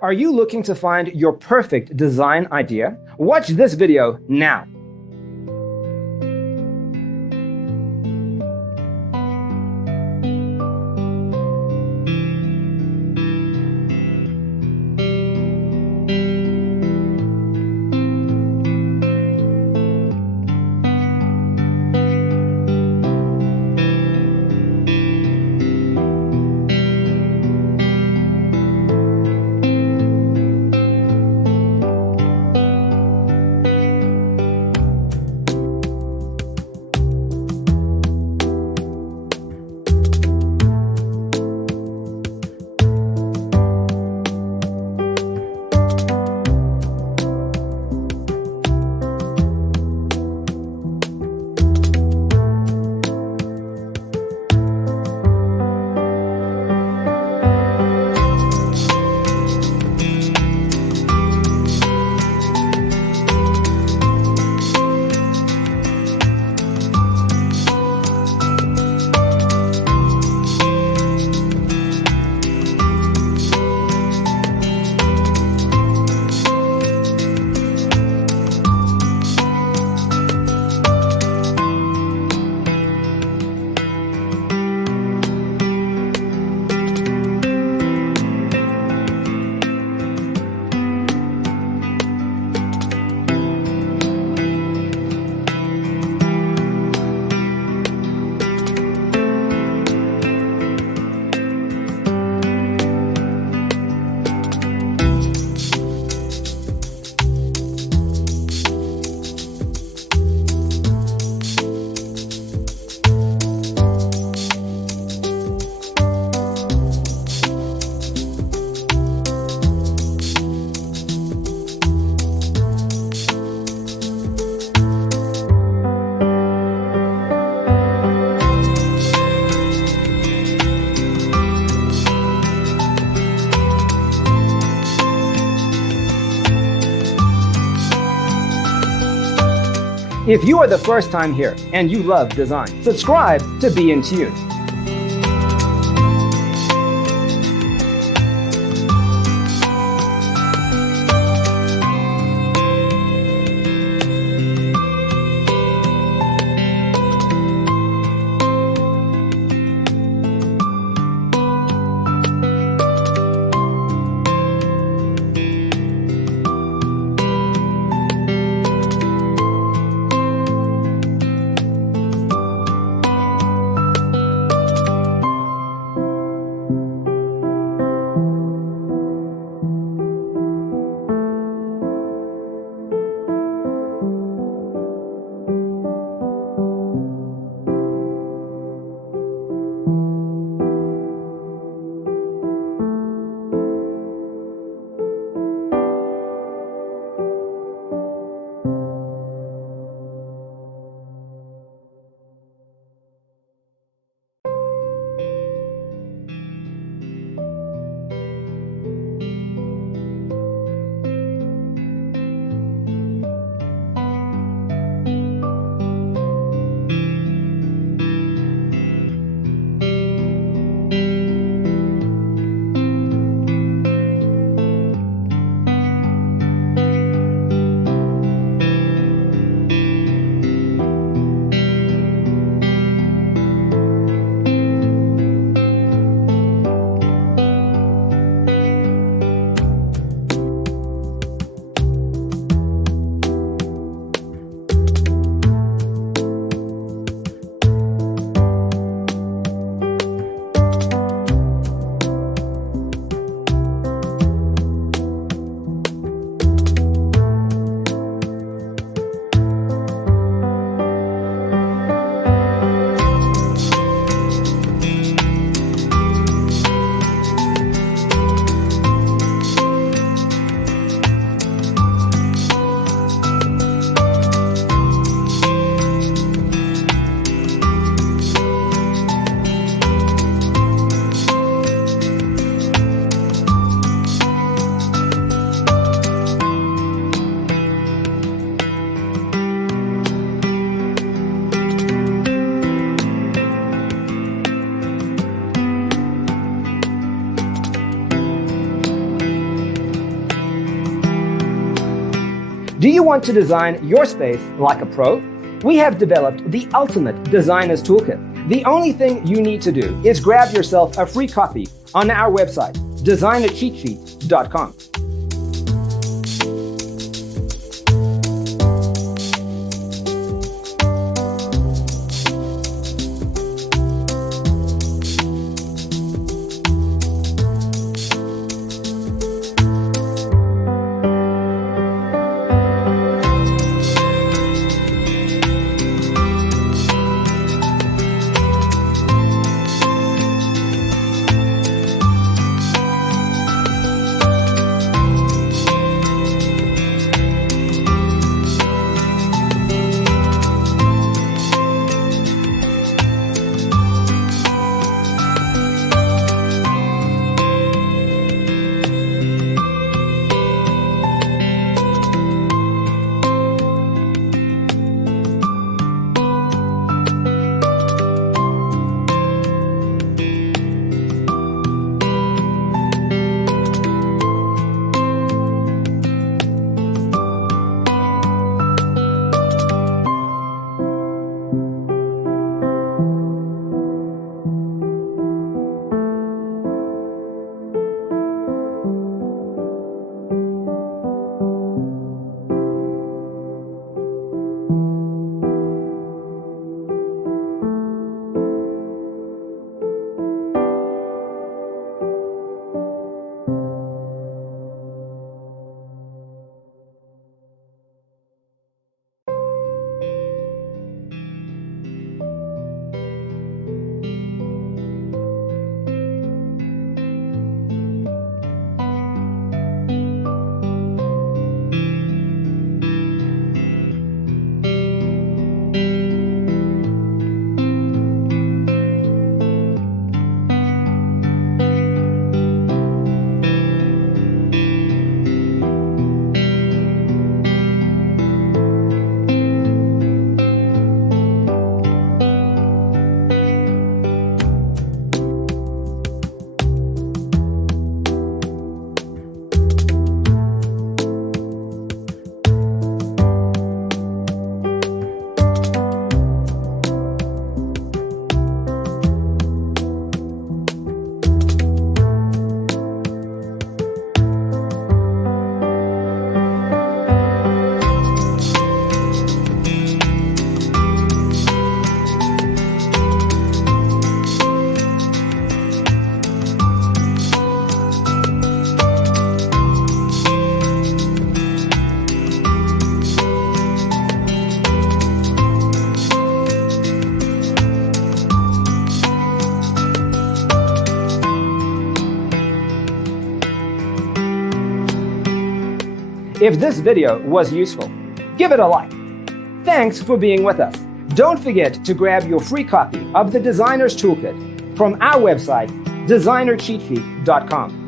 Are you looking to find your perfect design idea? Watch this video now. If you are the first time here and you love design, subscribe to Be in Tune. Do you want to design your space like a pro? We have developed the ultimate designer's toolkit. The only thing you need to do is grab yourself a free copy on our website, designercheatsheet.com. If this video was useful, give it a like. Thanks for being with us. Don't forget to grab your free copy of the Designer's Toolkit from our website, designercheatsheet.com.